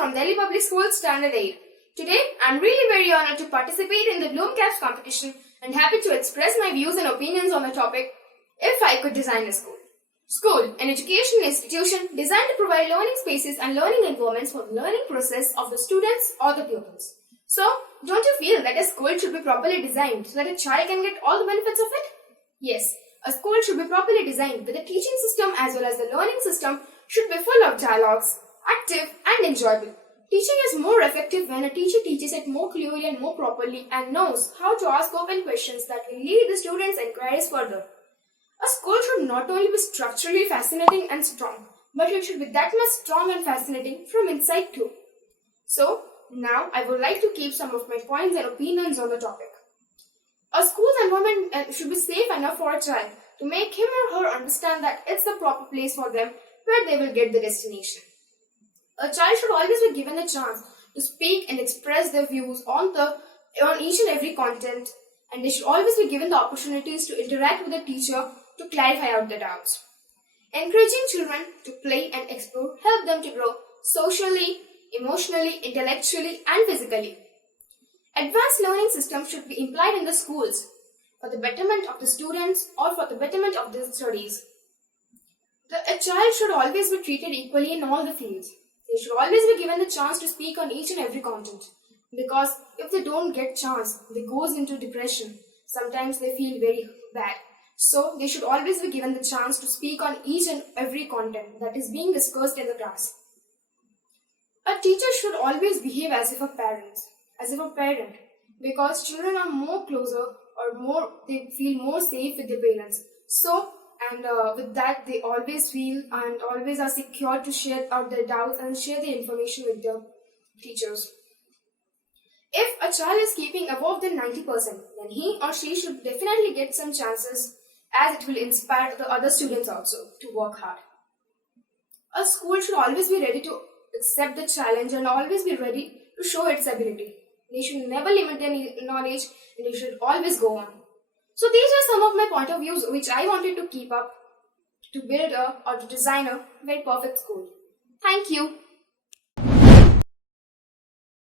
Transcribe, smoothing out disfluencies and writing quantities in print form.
from Delhi Public School Standard 8. Today, I'm really very honored to participate in the Bloom Caps competition and happy to express my views and opinions on the topic, if I could design a school. School, an educational institution designed to provide learning spaces and learning environments for the learning process of the students or the pupils. So, don't you feel that a school should be properly designed so that a child can get all the benefits of it? Yes, a school should be properly designed with the teaching system as well as the learning system should be full of dialogues, active and enjoyable. Teaching is more effective when a teacher teaches it more clearly and more properly and knows how to ask open questions that will lead the students' inquiries further. A school should not only be structurally fascinating and strong, but it should be that much strong and fascinating from inside too. So, now I would like to keep some of my points and opinions on the topic. A school's environment should be safe enough for a child to make him or her understand that it's the proper place for them where they will get the destination. A child should always be given a chance to speak and express their views on each and every content, and they should always be given the opportunities to interact with the teacher to clarify out their doubts. Encouraging children to play and explore help them to grow socially, emotionally, intellectually, and physically. Advanced learning systems should be implied in the schools for the betterment of the students or for the betterment of their studies. A child should always be treated equally in all the fields. They should always be given the chance to speak on each and every content, because if they don't get chance, they goes into depression. Sometimes they feel very bad. So they should always be given the chance to speak on each and every content that is being discussed in the class. A teacher should always behave as if a parent, because children are more closer or they feel more safe with their parents. So, with that, they always feel and always are secure to share out their doubts and share the information with their teachers. If a child is keeping above than 90%, then he or she should definitely get some chances, as it will inspire the other students also to work hard. A school should always be ready to accept the challenge and always be ready to show its ability. They should never limit their knowledge and they should always go on. So these are some of my point of views which I wanted to keep up to build or to design a very perfect school. Thank you.